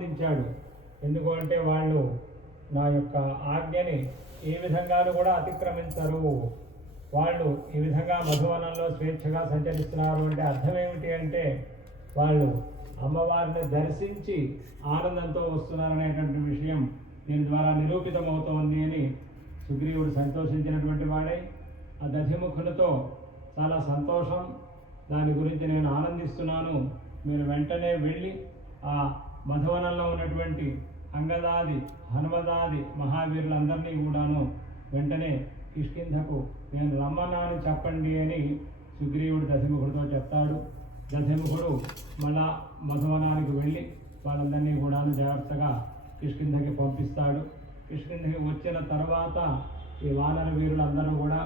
ఆనందించాడు. ఎందుకంటే వాళ్ళు నా యొక్క ఆజ్ఞని ఏ విధంగానూ కూడా అతిక్రమించరు. వాళ్ళు ఈ విధంగా మధువనంలో స్వేచ్ఛగా సంచరిస్తున్నారు అంటే అర్థం ఏమిటి అంటే వాళ్ళు అమ్మవారిని దర్శించి ఆనందంతో వస్తున్నారనేటువంటి విషయం దీని ద్వారా నిరూపితమవుతోంది అని సుగ్రీవుడు సంతోషించినటువంటి వాడే ఆ దధిముఖునితో చాలా సంతోషం, దాని గురించి నేను ఆనందిస్తున్నాను, మీరు వెంటనే వెళ్ళి ఆ మధువనంలో ఉన్నటువంటి అంగదాది హనుమదాది మహావీరులందరినీ కూడాను వెంటనే కిష్కింధకు నేను రమ్మన్నాను చెప్పండి అని సుగ్రీవుడు దశముఖుడితో చెప్తాడు. దశముఖుడు మళ్ళా మధువనానికి వెళ్ళి వాళ్ళందరినీ కూడాను జాగ్రత్తగా కిష్కింధకి పంపిస్తాడు. కిష్కింధకి వచ్చిన తర్వాత ఈ వానర వీరులందరూ కూడా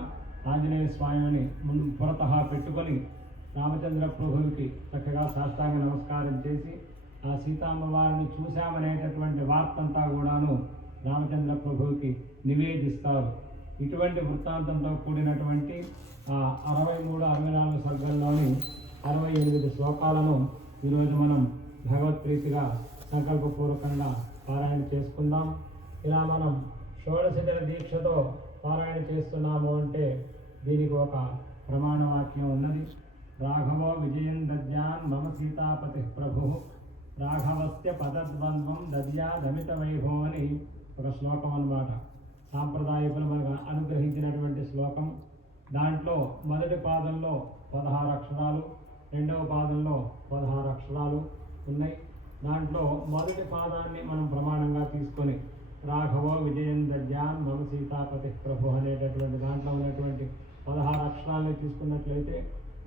ఆంజనేయ స్వామిని ముందు పురతః పెట్టుకొని రామచంద్ర ప్రభువుకి చక్కగా సాష్టాంగ నమస్కారం చేసి ఆ సీతామ్మవారిని చూశామనేటటువంటి వార్తంతా కూడాను రామచంద్ర ప్రభువుకి నివేదిస్తారు. ఇటువంటి వృత్తాంతంతో కూడినటువంటి 63-64 సర్గంలోని 68 శ్లోకాలను ఈరోజు మనం భగవత్ప్రీతిగా సంకల్పపూర్వకంగా పారాయణ చేసుకుందాం. ఇలా మనం షోడశజన దీక్షతో పారాయణ చేస్తున్నాము అంటే దీనికి ఒక ప్రమాణవాక్యం ఉన్నది. రాఘవో విజయం దద్యాన్ మమ సీతాపతి ప్రభు రాఘవస్య పదద్వంద్వం దద్యాదమిత వైభవం అని ఒక శ్లోకం అన్నమాట. సాంప్రదాయకులు మనకు అనుగ్రహించినటువంటి శ్లోకం. దాంట్లో మొదటి పాదంలో 16 అక్షరాలు, రెండవ పాదంలో 16 అక్షరాలు ఉన్నాయి. దాంట్లో మొదటి పాదాన్ని మనం ప్రమాణంగా తీసుకొని రాఘవో విజయం దద్యాన్ మమ సీతాపతి ప్రభు అనేటటువంటి దాంట్లో ఉన్నటువంటి 16 అక్షరాలను తీసుకున్నట్లయితే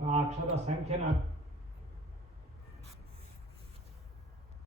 ఆ అక్షర సంఖ్యను